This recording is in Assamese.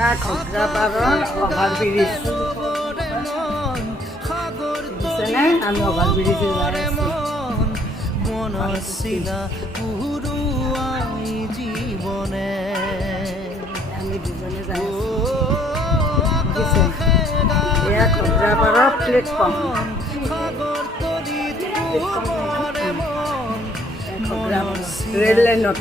খগ্ৰাপাৰৰ অভাৰব্ৰিজ বুজিছেনে? আমি অভাৰব্ৰিজে যাই আছোঁ। আমি দুজনে যাই আছোঁ। বুজিছে? এয়া খগ্ৰাপাৰৰ প্লেটফৰ্ম। ৰেল লাইনত